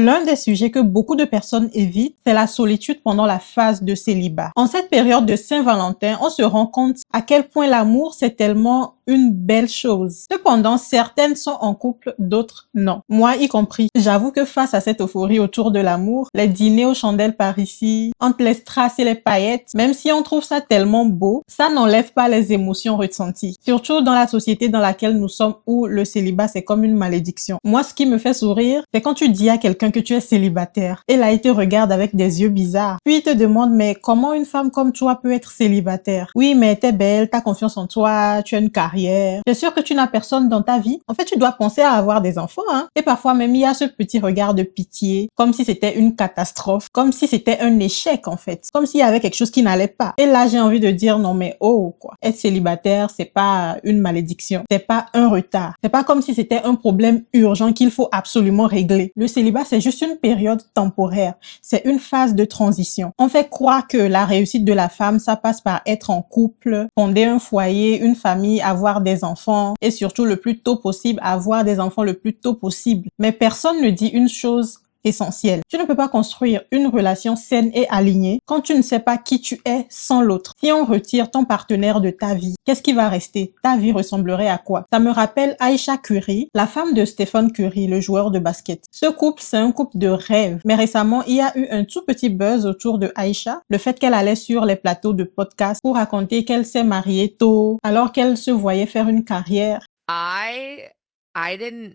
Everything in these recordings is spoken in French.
L'un des sujets que beaucoup de personnes évitent, c'est la solitude pendant la phase de célibat. En cette période de Saint-Valentin, on se rend compte à quel point l'amour, c'est tellement une belle chose. Cependant, certaines sont en couple, d'autres non. Moi y compris. J'avoue que face à cette euphorie autour de l'amour, les dîners aux chandelles par ici, entre les strass et les paillettes, même si on trouve ça tellement beau, ça n'enlève pas les émotions ressenties. Surtout dans la société dans laquelle nous sommes où le célibat c'est comme une malédiction. Moi, ce qui me fait sourire, c'est quand tu dis à quelqu'un que tu es célibataire et là il te regarde avec des yeux bizarres. Puis il te demande mais comment une femme comme toi peut être célibataire? Oui, mais t'es belle, t'as confiance en toi, tu as une carrière. T'es sûr que tu n'as personne dans ta vie? En fait, tu dois penser à avoir des enfants, hein. Et parfois même il y a ce petit regard de pitié, comme si c'était une catastrophe, comme si c'était un échec en fait, comme s'il y avait quelque chose qui n'allait pas. Et là j'ai envie de dire non mais oh quoi. Être célibataire, c'est pas une malédiction, c'est pas un retard, c'est pas comme si c'était un problème urgent qu'il faut absolument régler. Le célibat c'est juste une période temporaire, c'est une phase de transition. On fait croire que la réussite de la femme ça passe par être en couple, fonder un foyer, une famille, avoir des enfants et surtout le plus tôt possible, avoir des enfants le plus tôt possible. Mais personne ne dit une chose essentiel. Tu ne peux pas construire une relation saine et alignée quand tu ne sais pas qui tu es sans l'autre. Si on retire ton partenaire de ta vie, qu'est-ce qui va rester? Ta vie ressemblerait à quoi? Ça me rappelle Aïcha Curry, la femme de Stephen Curry, le joueur de basket. Ce couple, c'est un couple de rêve. Mais récemment, il y a eu un tout petit buzz autour de Aïcha, le fait qu'elle allait sur les plateaux de podcast pour raconter qu'elle s'est mariée tôt, alors qu'elle se voyait faire une carrière. I didn't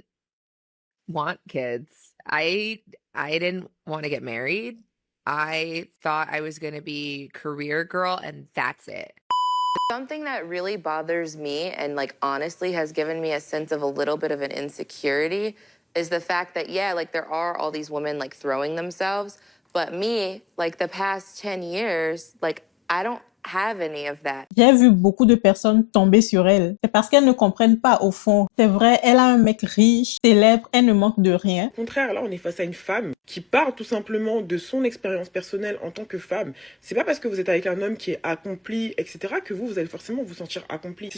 want kids. I didn't want to get married. I thought I was going to be career girl and that's it. Something that really bothers me and like honestly has given me a sense of a little bit of an insecurity is the fact that yeah, like there are all these women like throwing themselves, but me, like the past 10 years, like I don't have any of that. J'ai vu beaucoup de personnes tomber sur elle. C'est parce qu'elles ne comprennent pas au fond. C'est vrai, elle a un mec riche, célèbre, elle ne manque de rien. Au contraire, là, on est face à une femme qui parle tout simplement de son expérience personnelle en tant que femme. C'est pas parce que vous êtes avec un homme qui est accompli, etc., que vous allez forcément vous sentir accompli.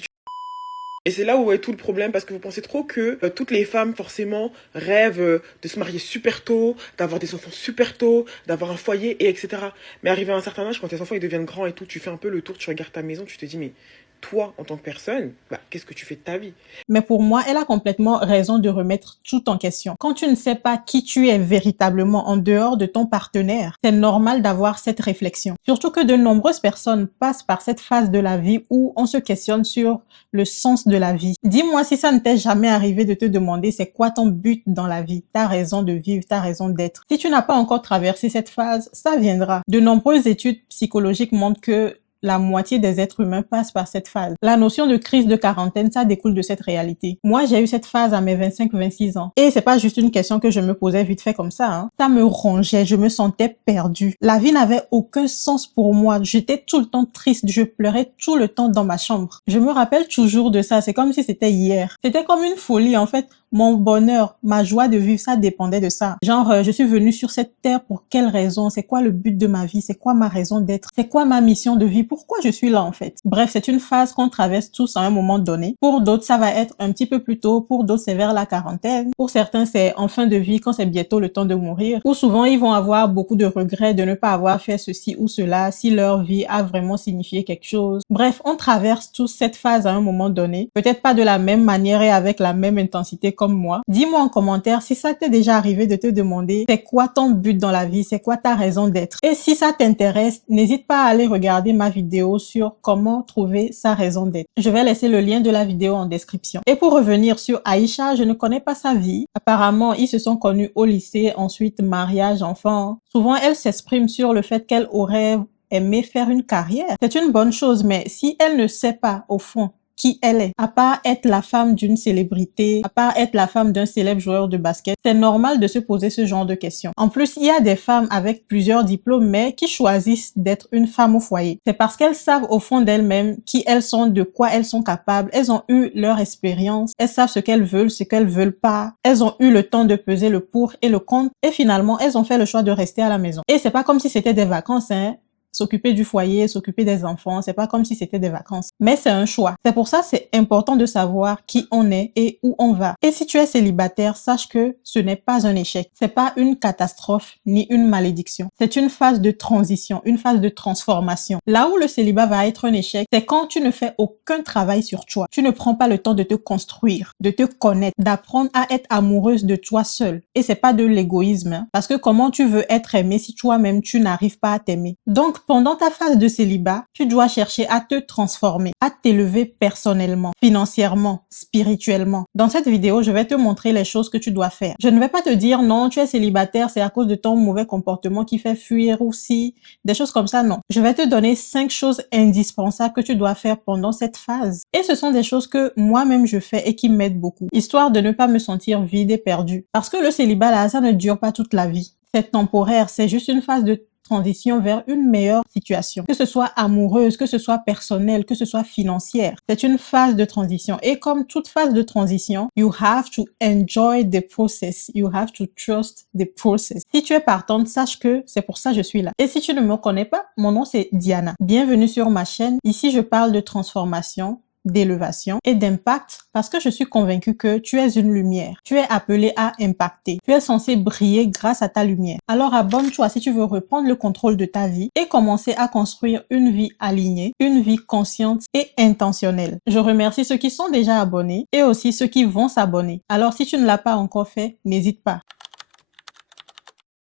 Et c'est là où est tout le problème, parce que vous pensez trop que toutes les femmes, forcément, rêvent de se marier super tôt, d'avoir des enfants super tôt, d'avoir un foyer, et etc. Mais arrivé à un certain âge, quand tes enfants ils deviennent grands et tout, tu fais un peu le tour, tu regardes ta maison, tu te dis, mais toi, en tant que personne, qu'est-ce que tu fais de ta vie? Mais pour moi, elle a complètement raison de remettre tout en question. Quand tu ne sais pas qui tu es véritablement en dehors de ton partenaire, c'est normal d'avoir cette réflexion. Surtout que de nombreuses personnes passent par cette phase de la vie où on se questionne sur le sens de la vie. Dis-moi si ça ne t'est jamais arrivé de te demander c'est quoi ton but dans la vie, ta raison de vivre, ta raison d'être. Si tu n'as pas encore traversé cette phase, ça viendra. De nombreuses études psychologiques montrent que la moitié des êtres humains passent par cette phase. La notion de crise de quarantaine, ça découle de cette réalité. Moi, j'ai eu cette phase à mes 25-26 ans. Et c'est pas juste une question que je me posais vite fait comme ça, hein. Ça me rongeait, je me sentais perdue. La vie n'avait aucun sens pour moi. J'étais tout le temps triste, je pleurais tout le temps dans ma chambre. Je me rappelle toujours de ça, c'est comme si c'était hier. C'était comme une folie, en fait. Mon bonheur, ma joie de vivre, ça dépendait de ça. Genre, je suis venue sur cette terre pour quelle raison? C'est quoi le but de ma vie? C'est quoi ma raison d'être? C'est quoi ma mission de vie? Pourquoi je suis là, en fait? Bref, c'est une phase qu'on traverse tous à un moment donné. Pour d'autres, ça va être un petit peu plus tôt. Pour d'autres, c'est vers la quarantaine. Pour certains, c'est en fin de vie, quand c'est bientôt le temps de mourir. Ou souvent, ils vont avoir beaucoup de regrets de ne pas avoir fait ceci ou cela, si leur vie a vraiment signifié quelque chose. Bref, on traverse tous cette phase à un moment donné. Peut-être pas de la même manière et avec la même intensité comme moi. Dis-moi en commentaire si ça t'est déjà arrivé de te demander c'est quoi ton but dans la vie, c'est quoi ta raison d'être. Et si ça t'intéresse, n'hésite pas à aller regarder ma vidéo sur comment trouver sa raison d'être. Je vais laisser le lien de la vidéo en description. Et pour revenir sur Aïcha, je ne connais pas sa vie. Apparemment, ils se sont connus au lycée, ensuite mariage, enfant. Souvent, elle s'exprime sur le fait qu'elle aurait aimé faire une carrière. C'est une bonne chose, mais si elle ne sait pas, au fond, qui elle est, à part être la femme d'une célébrité, à part être la femme d'un célèbre joueur de basket, c'est normal de se poser ce genre de questions. En plus, il y a des femmes avec plusieurs diplômes, mais qui choisissent d'être une femme au foyer. C'est parce qu'elles savent au fond d'elles-mêmes qui elles sont, de quoi elles sont capables. Elles ont eu leur expérience, elles savent ce qu'elles veulent pas. Elles ont eu le temps de peser le pour et le contre, et finalement, elles ont fait le choix de rester à la maison. Et c'est pas comme si c'était des vacances, hein. s'occuper du foyer, s'occuper des enfants, c'est pas comme si c'était des vacances. Mais c'est un choix. C'est pour ça c'est important de savoir qui on est et où on va. Et si tu es célibataire, sache que ce n'est pas un échec. C'est pas une catastrophe ni une malédiction. C'est une phase de transition, une phase de transformation. Là où le célibat va être un échec, c'est quand tu ne fais aucun travail sur toi. Tu ne prends pas le temps de te construire, de te connaître, d'apprendre à être amoureuse de toi seule. Et c'est pas de l'égoïsme, hein, parce que comment tu veux être aimé si toi-même tu n'arrives pas à t'aimer? Donc, pendant ta phase de célibat, tu dois chercher à te transformer, à t'élever personnellement, financièrement, spirituellement. Dans cette vidéo, je vais te montrer les choses que tu dois faire. Je ne vais pas te dire non, tu es célibataire, c'est à cause de ton mauvais comportement qui fait fuir ou si, des choses comme ça, non. Je vais te donner 5 choses indispensables que tu dois faire pendant cette phase. Et ce sont des choses que moi-même je fais et qui m'aident beaucoup, histoire de ne pas me sentir vide et perdue. Parce que le célibat là, ça ne dure pas toute la vie. C'est temporaire, c'est juste une phase de transition vers une meilleure situation. Que ce soit amoureuse, que ce soit personnelle, que ce soit financière. C'est une phase de transition. Et comme toute phase de transition, you have to enjoy the process. You have to trust the process. Si tu es partante, sache que c'est pour ça que je suis là. Et si tu ne me connais pas, mon nom c'est Diana. Bienvenue sur ma chaîne. Ici, je parle de transformation, d'élévation et d'impact parce que je suis convaincue que tu es une lumière. Tu es appelé à impacter. Tu es censé briller grâce à ta lumière. Alors abonne-toi si tu veux reprendre le contrôle de ta vie et commencer à construire une vie alignée, une vie consciente et intentionnelle. Je remercie ceux qui sont déjà abonnés et aussi ceux qui vont s'abonner. Alors si tu ne l'as pas encore fait, n'hésite pas.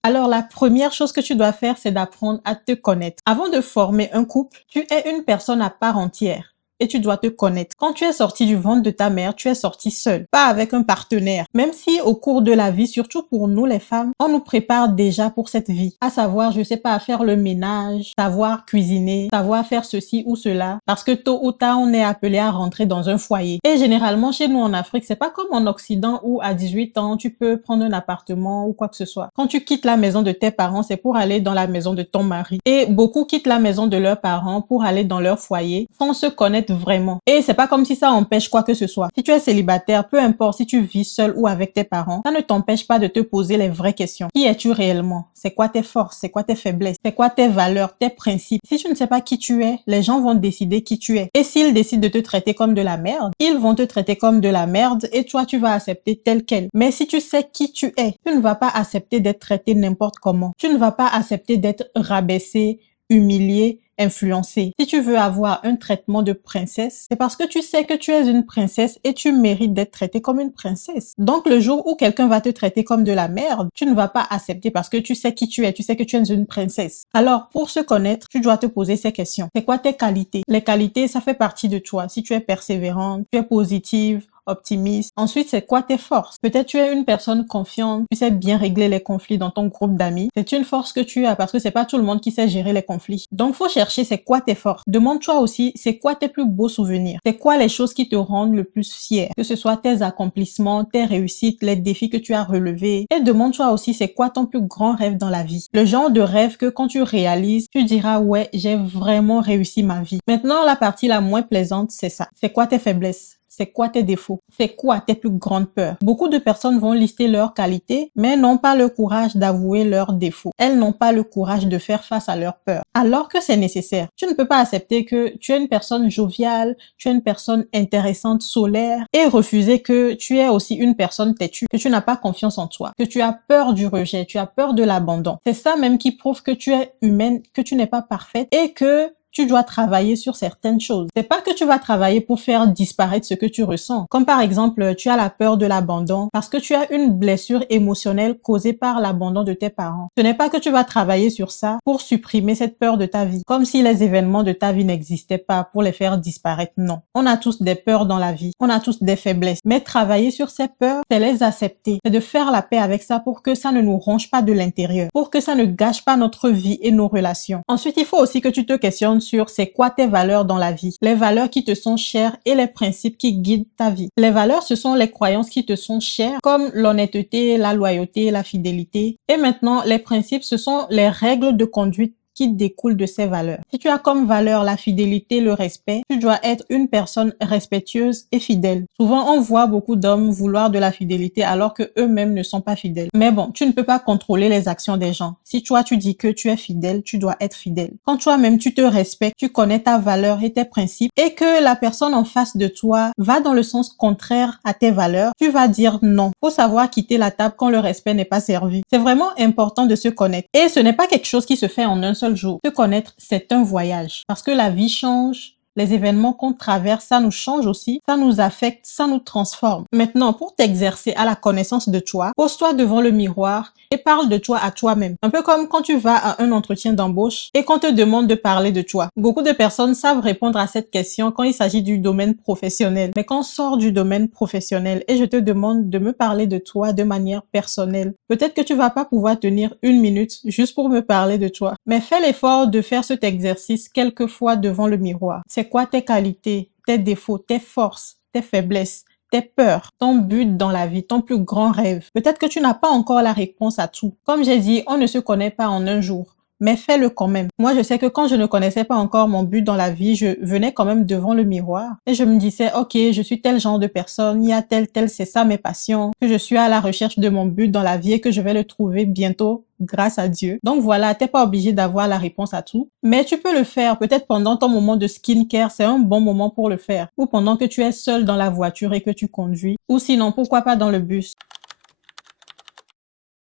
Alors, la première chose que tu dois faire, c'est d'apprendre à te connaître. Avant de former un couple, tu es une personne à part entière. Et tu dois te connaître. Quand tu es sorti du ventre de ta mère, tu es sorti seul, pas avec un partenaire. Même si au cours de la vie, surtout pour nous les femmes, on nous prépare déjà pour cette vie. À savoir, je sais pas, à faire le ménage, savoir cuisiner, savoir faire ceci ou cela. Parce que tôt ou tard, on est appelé à rentrer dans un foyer. Et généralement, chez nous en Afrique, c'est pas comme en Occident où à 18 ans, tu peux prendre un appartement ou quoi que ce soit. Quand tu quittes la maison de tes parents, c'est pour aller dans la maison de ton mari. Et beaucoup quittent la maison de leurs parents pour aller dans leur foyer sans se connaître vraiment. Et c'est pas comme si ça empêche quoi que ce soit. Si tu es célibataire, peu importe si tu vis seul ou avec tes parents, ça ne t'empêche pas de te poser les vraies questions. Qui es-tu réellement? C'est quoi tes forces? C'est quoi tes faiblesses? C'est quoi tes valeurs, tes principes? Si tu ne sais pas qui tu es, les gens vont décider qui tu es. Et s'ils décident de te traiter comme de la merde, ils vont te traiter comme de la merde et toi, tu vas accepter tel quel. Mais si tu sais qui tu es, tu ne vas pas accepter d'être traité n'importe comment. Tu ne vas pas accepter d'être rabaissé, humilié, influencé. Si tu veux avoir un traitement de princesse, c'est parce que tu sais que tu es une princesse et tu mérites d'être traitée comme une princesse. Donc le jour où quelqu'un va te traiter comme de la merde, tu ne vas pas accepter parce que tu sais qui tu es, tu sais que tu es une princesse. Alors pour se connaître, tu dois te poser ces questions. C'est quoi tes qualités? Les qualités, ça fait partie de toi. Si tu es persévérante, tu es positive, optimiste. Ensuite, c'est quoi tes forces? Peut-être tu es une personne confiante, tu sais bien régler les conflits dans ton groupe d'amis. C'est une force que tu as parce que c'est pas tout le monde qui sait gérer les conflits. Donc, faut chercher c'est quoi tes forces. Demande-toi aussi c'est quoi tes plus beaux souvenirs. C'est quoi les choses qui te rendent le plus fier. Que ce soit tes accomplissements, tes réussites, les défis que tu as relevés. Et demande-toi aussi c'est quoi ton plus grand rêve dans la vie. Le genre de rêve que quand tu réalises, tu diras ouais, j'ai vraiment réussi ma vie. Maintenant, la partie la moins plaisante, c'est ça. C'est quoi tes faiblesses? C'est quoi tes défauts? C'est quoi tes plus grandes peurs? Beaucoup de personnes vont lister leurs qualités, mais n'ont pas le courage d'avouer leurs défauts. Elles n'ont pas le courage de faire face à leurs peurs. Alors que c'est nécessaire. Tu ne peux pas accepter que tu es une personne joviale, tu es une personne intéressante, solaire, et refuser que tu es aussi une personne têtue, que tu n'as pas confiance en toi, que tu as peur du rejet, tu as peur de l'abandon. C'est ça même qui prouve que tu es humaine, que tu n'es pas parfaite et que tu dois travailler sur certaines choses. C'est pas que tu vas travailler pour faire disparaître ce que tu ressens. Comme par exemple, tu as la peur de l'abandon parce que tu as une blessure émotionnelle causée par l'abandon de tes parents. Ce n'est pas que tu vas travailler sur ça pour supprimer cette peur de ta vie. Comme si les événements de ta vie n'existaient pas pour les faire disparaître. Non. On a tous des peurs dans la vie. On a tous des faiblesses. Mais travailler sur ces peurs, c'est les accepter. C'est de faire la paix avec ça pour que ça ne nous ronge pas de l'intérieur. Pour que ça ne gâche pas notre vie et nos relations. Ensuite, il faut aussi que tu te questionnes sur c'est quoi tes valeurs dans la vie, les valeurs qui te sont chères et les principes qui guident ta vie. Les valeurs, ce sont les croyances qui te sont chères, comme l'honnêteté, la loyauté, la fidélité. Et maintenant, les principes, ce sont les règles de conduite qui découle de ses valeurs. Si tu as comme valeur la fidélité, le respect, tu dois être une personne respectueuse et fidèle. Souvent, on voit beaucoup d'hommes vouloir de la fidélité alors que eux-mêmes ne sont pas fidèles. Mais bon, tu ne peux pas contrôler les actions des gens. Si toi, tu dis que tu es fidèle, tu dois être fidèle. Quand toi-même, tu te respectes, tu connais ta valeur et tes principes et que la personne en face de toi va dans le sens contraire à tes valeurs, tu vas dire non. Faut savoir quitter la table quand le respect n'est pas servi. C'est vraiment important de se connaître. Et ce n'est pas quelque chose qui se fait en un seul jour. Se connaître, c'est un voyage. Parce que la vie change. Les événements qu'on traverse, ça nous change aussi, ça nous affecte, ça nous transforme. Maintenant, pour t'exercer à la connaissance de toi, pose-toi devant le miroir et parle de toi à toi-même. Un peu comme quand tu vas à un entretien d'embauche et qu'on te demande de parler de toi. Beaucoup de personnes savent répondre à cette question quand il s'agit du domaine professionnel. Mais quand on sort du domaine professionnel et je te demande de me parler de toi de manière personnelle, peut-être que tu vas pas pouvoir tenir 1 minute juste pour me parler de toi. Mais fais l'effort de faire cet exercice quelques fois devant le miroir. C'est quoi tes qualités, tes défauts, tes forces, tes faiblesses, tes peurs, ton but dans la vie, ton plus grand rêve. Peut-être que tu n'as pas encore la réponse à tout. Comme j'ai dit, on ne se connaît pas en un jour. Mais fais-le quand même. Moi, je sais que quand je ne connaissais pas encore mon but dans la vie, je venais quand même devant le miroir et je me disais, ok, je suis tel genre de personne, il y a tel, c'est ça mes passions, que je suis à la recherche de mon but dans la vie et que je vais le trouver bientôt grâce à Dieu. Donc voilà, t'es pas obligé d'avoir la réponse à tout, mais tu peux le faire peut-être pendant ton moment de skincare, c'est un bon moment pour le faire, ou pendant que tu es seul dans la voiture et que tu conduis, ou sinon, pourquoi pas dans le bus.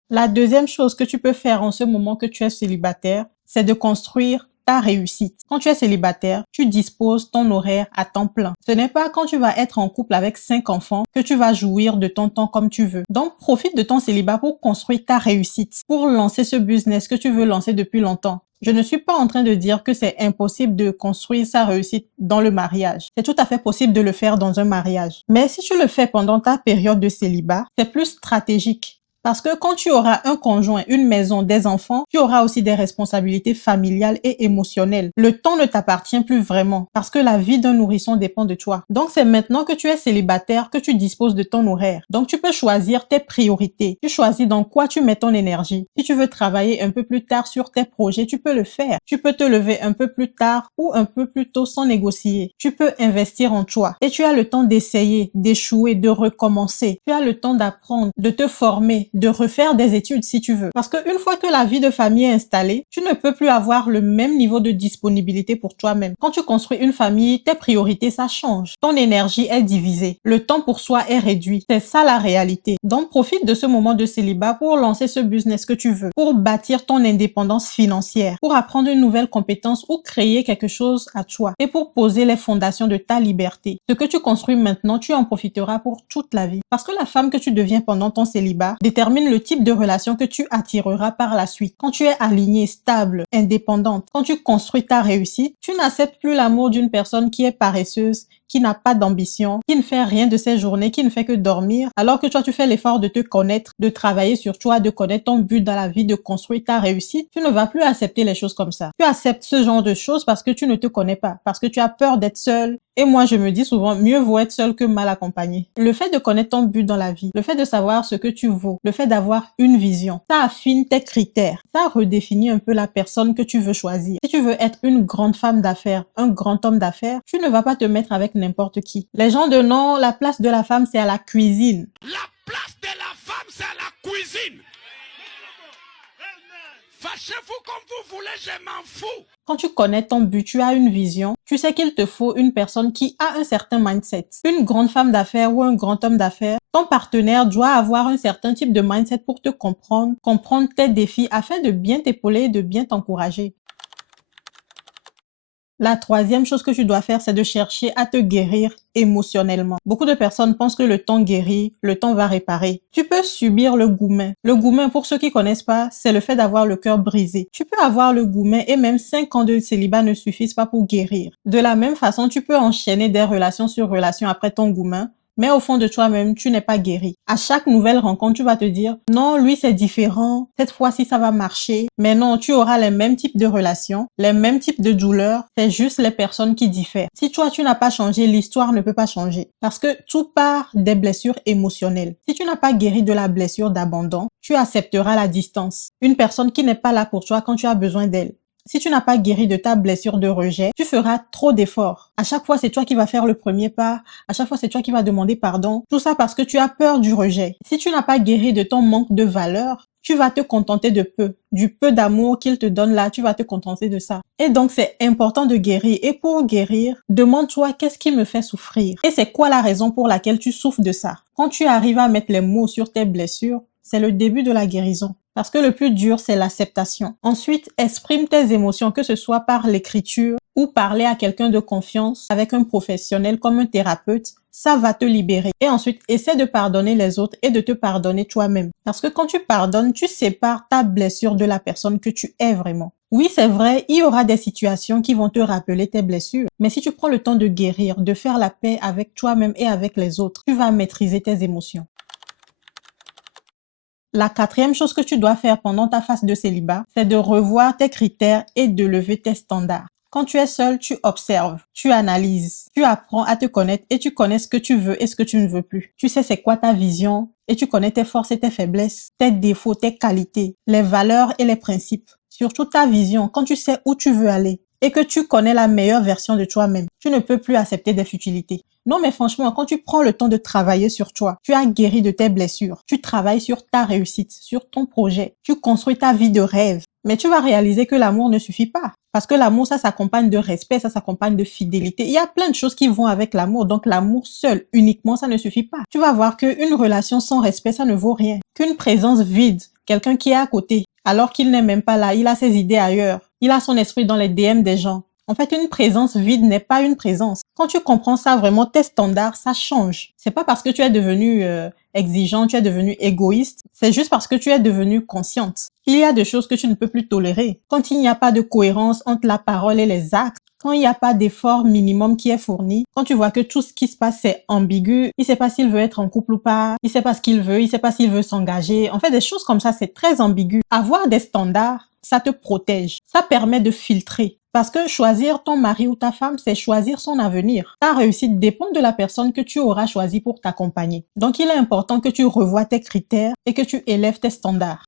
La deuxième chose que tu peux faire en ce moment que tu es célibataire, c'est de construire ta réussite. Quand tu es célibataire, tu disposes ton horaire à temps plein. Ce n'est pas quand tu vas être en couple avec 5 enfants que tu vas jouir de ton temps comme tu veux. Donc, profite de ton célibat pour construire ta réussite, pour lancer ce business que tu veux lancer depuis longtemps. Je ne suis pas en train de dire que c'est impossible de construire sa réussite dans le mariage. C'est tout à fait possible de le faire dans un mariage. Mais si tu le fais pendant ta période de célibat, c'est plus stratégique. Parce que quand tu auras un conjoint, une maison, des enfants, tu auras aussi des responsabilités familiales et émotionnelles. Le temps ne t'appartient plus vraiment parce que la vie d'un nourrisson dépend de toi. Donc c'est maintenant que tu es célibataire que tu disposes de ton horaire. Donc tu peux choisir tes priorités. Tu choisis dans quoi tu mets ton énergie. Si tu veux travailler un peu plus tard sur tes projets, tu peux le faire. Tu peux te lever un peu plus tard ou un peu plus tôt sans négocier. Tu peux investir en toi. Et tu as le temps d'essayer, d'échouer, de recommencer. Tu as le temps d'apprendre, de te former, de refaire des études si tu veux. Parce qu'une fois que la vie de famille est installée, tu ne peux plus avoir le même niveau de disponibilité pour toi-même. Quand tu construis une famille, tes priorités, ça change. Ton énergie est divisée. Le temps pour soi est réduit. C'est ça la réalité. Donc, profite de ce moment de célibat pour lancer ce business que tu veux, pour bâtir ton indépendance financière, pour apprendre une nouvelle compétence ou créer quelque chose à toi et pour poser les fondations de ta liberté. Ce que tu construis maintenant, tu en profiteras pour toute la vie. Parce que la femme que tu deviens pendant ton célibat détermine le type de relation que tu attireras par la suite. Quand tu es alignée, stable, indépendante, quand tu construis ta réussite, tu n'acceptes plus l'amour d'une personne qui est paresseuse, qui n'a pas d'ambition, qui ne fait rien de ses journées, qui ne fait que dormir, alors que toi, tu fais l'effort de te connaître, de travailler sur toi, de connaître ton but dans la vie, de construire ta réussite. Tu ne vas plus accepter les choses comme ça. Tu acceptes ce genre de choses parce que tu ne te connais pas, parce que tu as peur d'être seul. Et moi, je me dis souvent, mieux vaut être seul que mal accompagné. Le fait de connaître ton but dans la vie, le fait de savoir ce que tu vaux, le fait d'avoir une vision, ça affine tes critères, ça redéfinit un peu la personne que tu veux choisir. Si tu veux être une grande femme d'affaires, un grand homme d'affaires, tu ne vas pas te mettre avec n'importe qui. Les gens de non, la place de la femme, c'est à la cuisine. La place de la femme, c'est à la cuisine. Fâchez-vous comme vous voulez, je m'en fous. Quand tu connais ton but, tu as une vision, tu sais qu'il te faut une personne qui a un certain mindset. Une grande femme d'affaires ou un grand homme d'affaires, ton partenaire doit avoir un certain type de mindset pour te comprendre tes défis afin de bien t'épauler et de bien t'encourager. La troisième chose que tu dois faire, c'est de chercher à te guérir émotionnellement. Beaucoup de personnes pensent que le temps guérit, le temps va réparer. Tu peux subir le goumen. Le goumen, pour ceux qui connaissent pas, c'est le fait d'avoir le cœur brisé. Tu peux avoir le goumen et même 5 ans de célibat ne suffisent pas pour guérir. De la même façon, tu peux enchaîner des relations sur relations après ton goumen. Mais au fond de toi-même, tu n'es pas guéri. À chaque nouvelle rencontre, tu vas te dire, non, lui c'est différent, cette fois-ci ça va marcher. Mais non, tu auras les mêmes types de relations, les mêmes types de douleurs, c'est juste les personnes qui diffèrent. Si toi tu n'as pas changé, l'histoire ne peut pas changer. Parce que tout part des blessures émotionnelles. Si tu n'as pas guéri de la blessure d'abandon, tu accepteras la distance. Une personne qui n'est pas là pour toi quand tu as besoin d'elle. Si tu n'as pas guéri de ta blessure de rejet, tu feras trop d'efforts. À chaque fois, c'est toi qui vas faire le premier pas. À chaque fois, c'est toi qui vas demander pardon. Tout ça parce que tu as peur du rejet. Si tu n'as pas guéri de ton manque de valeur, tu vas te contenter de peu. Du peu d'amour qu'il te donne là, tu vas te contenter de ça. Et donc, c'est important de guérir. Et pour guérir, demande-toi qu'est-ce qui me fait souffrir? Et c'est quoi la raison pour laquelle tu souffres de ça? Quand tu arrives à mettre les mots sur tes blessures, c'est le début de la guérison. Parce que le plus dur, c'est l'acceptation. Ensuite, exprime tes émotions, que ce soit par l'écriture ou parler à quelqu'un de confiance, avec un professionnel comme un thérapeute. Ça va te libérer. Et ensuite, essaie de pardonner les autres et de te pardonner toi-même. Parce que quand tu pardonnes, tu sépares ta blessure de la personne que tu es vraiment. Oui, c'est vrai, il y aura des situations qui vont te rappeler tes blessures. Mais si tu prends le temps de guérir, de faire la paix avec toi-même et avec les autres, tu vas maîtriser tes émotions. La quatrième chose que tu dois faire pendant ta phase de célibat, c'est de revoir tes critères et de lever tes standards. Quand tu es seul, tu observes, tu analyses, tu apprends à te connaître et tu connais ce que tu veux et ce que tu ne veux plus. Tu sais c'est quoi ta vision et tu connais tes forces et tes faiblesses, tes défauts, tes qualités, les valeurs et les principes. Surtout ta vision, quand tu sais où tu veux aller et que tu connais la meilleure version de toi-même, tu ne peux plus accepter des futilités. Non, mais franchement, quand tu prends le temps de travailler sur toi, tu as guéri de tes blessures, tu travailles sur ta réussite, sur ton projet, tu construis ta vie de rêve. Mais tu vas réaliser que l'amour ne suffit pas. Parce que l'amour, ça s'accompagne de respect, ça s'accompagne de fidélité. Il y a plein de choses qui vont avec l'amour. Donc l'amour seul, uniquement, ça ne suffit pas. Tu vas voir qu'une relation sans respect, ça ne vaut rien. Qu'une présence vide, quelqu'un qui est à côté, alors qu'il n'est même pas là, il a ses idées ailleurs. Il a son esprit dans les DM des gens. En fait, une présence vide n'est pas une présence. Quand tu comprends ça, vraiment, tes standards, ça change. C'est pas parce que tu es devenu exigeant, tu es devenu égoïste. C'est juste parce que tu es devenu consciente. Il y a des choses que tu ne peux plus tolérer. Quand il n'y a pas de cohérence entre la parole et les actes, quand il n'y a pas d'effort minimum qui est fourni, quand tu vois que tout ce qui se passe c'est ambigu, il sait pas s'il veut être en couple ou pas, il sait pas ce qu'il veut, il sait pas s'il veut s'engager. En fait, des choses comme ça, c'est très ambigu. Avoir des standards, ça te protège. Ça permet de filtrer. Parce que choisir ton mari ou ta femme, c'est choisir son avenir. Ta réussite dépend de la personne que tu auras choisie pour t'accompagner. Donc, il est important que tu revoies tes critères et que tu élèves tes standards.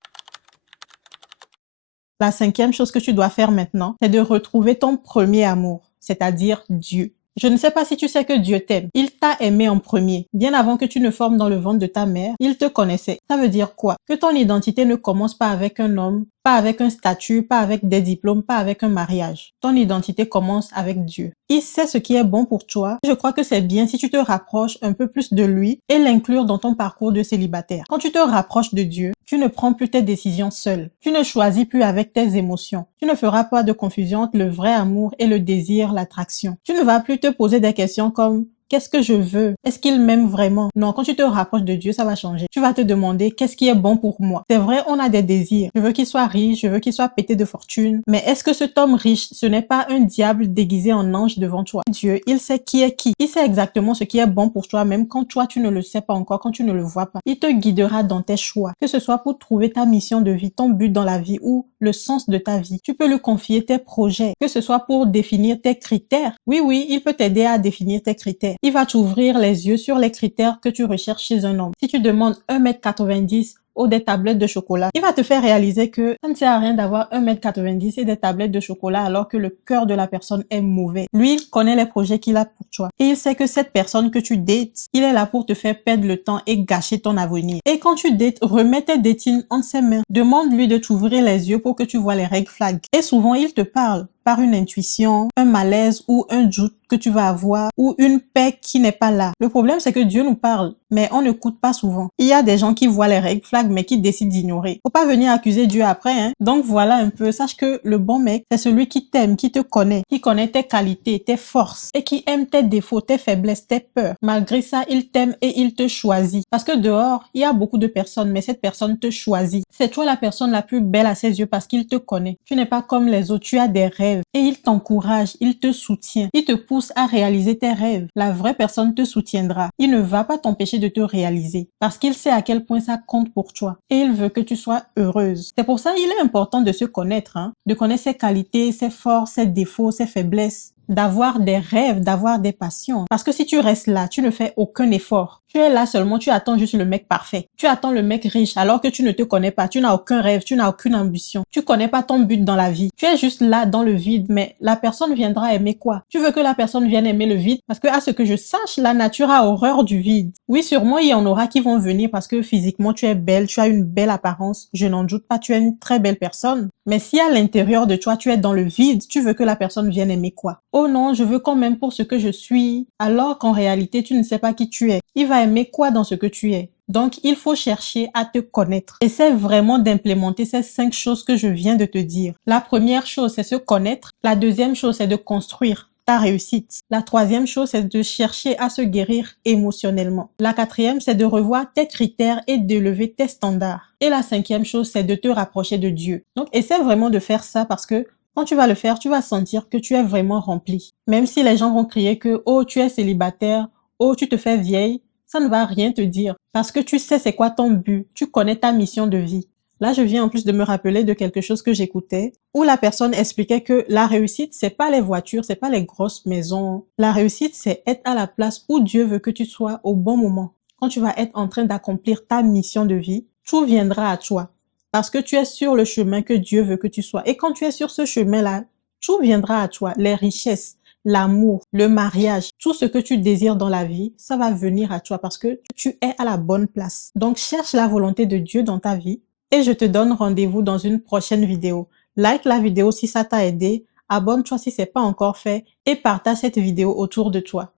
La cinquième chose que tu dois faire maintenant, c'est de retrouver ton premier amour, c'est-à-dire Dieu. Je ne sais pas si tu sais que Dieu t'aime. Il t'a aimé en premier. Bien avant que tu ne formes dans le ventre de ta mère, il te connaissait. Ça veut dire quoi? Que ton identité ne commence pas avec un homme, pas avec un statut, pas avec des diplômes, pas avec un mariage. Ton identité commence avec Dieu. Il sait ce qui est bon pour toi. Je crois que c'est bien si tu te rapproches un peu plus de lui et l'inclure dans ton parcours de célibataire. Quand tu te rapproches de Dieu, tu ne prends plus tes décisions seul. Tu ne choisis plus avec tes émotions. Tu ne feras pas de confusion entre le vrai amour et le désir, l'attraction. Tu ne vas plus te poser des questions comme qu'est-ce que je veux? Est-ce qu'il m'aime vraiment? Non, quand tu te rapproches de Dieu, ça va changer. Tu vas te demander qu'est-ce qui est bon pour moi? C'est vrai, on a des désirs. Je veux qu'il soit riche, je veux qu'il soit pété de fortune. Mais est-ce que cet homme riche, ce n'est pas un diable déguisé en ange devant toi? Dieu, il sait qui est qui. Il sait exactement ce qui est bon pour toi, même quand toi, tu ne le sais pas encore, quand tu ne le vois pas. Il te guidera dans tes choix. Que ce soit pour trouver ta mission de vie, ton but dans la vie ou le sens de ta vie. Tu peux lui confier tes projets. Que ce soit pour définir tes critères. Oui, il peut t'aider à définir tes critères. Il va t'ouvrir les yeux sur les critères que tu recherches chez un homme. Si tu demandes 1,90 m ou des tablettes de chocolat, il va te faire réaliser que ça ne sert à rien d'avoir 1,90 m et des tablettes de chocolat alors que le cœur de la personne est mauvais. Lui, il connaît les projets qu'il a pour toi. Et il sait que cette personne que tu dates, il est là pour te faire perdre le temps et gâcher ton avenir. Et quand tu dates, remets tes datines entre ses mains. Demande-lui de t'ouvrir les yeux pour que tu vois les red flags. Et souvent, il te parle par une intuition, un malaise ou un doute que tu vas avoir ou une paix qui n'est pas là. Le problème, c'est que Dieu nous parle, mais on n'écoute pas souvent. Il y a des gens qui voient les red flags, mais qui décident d'ignorer. Faut pas venir accuser Dieu après, hein. Donc voilà un peu. Sache que le bon mec, c'est celui qui t'aime, qui te connaît, qui connaît tes qualités, tes forces et qui aime tes défauts, tes faiblesses, tes peurs. Malgré ça, il t'aime et il te choisit. Parce que dehors, il y a beaucoup de personnes, mais cette personne te choisit. C'est toi la personne la plus belle à ses yeux parce qu'il te connaît. Tu n'es pas comme les autres, tu as des rêves. Et il t'encourage, il te soutient, il te pousse à réaliser tes rêves. La vraie personne te soutiendra. Il ne va pas t'empêcher de te réaliser parce qu'il sait à quel point ça compte pour toi et il veut que tu sois heureuse. C'est pour ça qu'il est important de se connaître, de connaître ses qualités, ses forces, ses défauts, ses faiblesses, d'avoir des rêves, d'avoir des passions. Parce que si tu restes là, tu ne fais aucun effort, Tu es là seulement, tu attends juste le mec parfait. Tu attends le mec riche alors que tu ne te connais pas, tu n'as aucun rêve, tu n'as aucune ambition. Tu connais pas ton but dans la vie. Tu es juste là dans le vide, mais la personne viendra aimer quoi? Tu veux que la personne vienne aimer le vide? Parce que à ce que je sache, la nature a horreur du vide. Oui, sûrement il y en aura qui vont venir parce que physiquement tu es belle, tu as une belle apparence. Je n'en doute pas, tu es une très belle personne. Mais si à l'intérieur de toi tu es dans le vide, tu veux que la personne vienne aimer quoi? Oh non, je veux quand même pour ce que je suis, alors qu'en réalité tu ne sais pas qui tu es. Il va aimer quoi dans ce que tu es? Donc, il faut chercher à te connaître. Essaie vraiment d'implémenter ces 5 choses que je viens de te dire. La première chose, c'est se connaître. La deuxième chose, c'est de construire ta réussite. La troisième chose, c'est de chercher à se guérir émotionnellement. La quatrième, c'est de revoir tes critères et d'élever tes standards. Et la cinquième chose, c'est de te rapprocher de Dieu. Donc, essaie vraiment de faire ça parce que quand tu vas le faire, tu vas sentir que tu es vraiment rempli. Même si les gens vont crier que « Oh, tu es célibataire »,« Oh, tu te fais vieille », ça ne va rien te dire parce que tu sais c'est quoi ton but, tu connais ta mission de vie. Là, je viens en plus de me rappeler de quelque chose que j'écoutais où la personne expliquait que la réussite, c'est pas les voitures, c'est pas les grosses maisons. La réussite, c'est être à la place où Dieu veut que tu sois au bon moment. Quand tu vas être en train d'accomplir ta mission de vie, tout viendra à toi parce que tu es sur le chemin que Dieu veut que tu sois. Et quand tu es sur ce chemin-là, tout viendra à toi, les richesses, l'amour, le mariage, tout ce que tu désires dans la vie, ça va venir à toi parce que tu es à la bonne place. Donc, cherche la volonté de Dieu dans ta vie et je te donne rendez-vous dans une prochaine vidéo. Like la vidéo si ça t'a aidé, abonne-toi si ce n'est pas encore fait et partage cette vidéo autour de toi.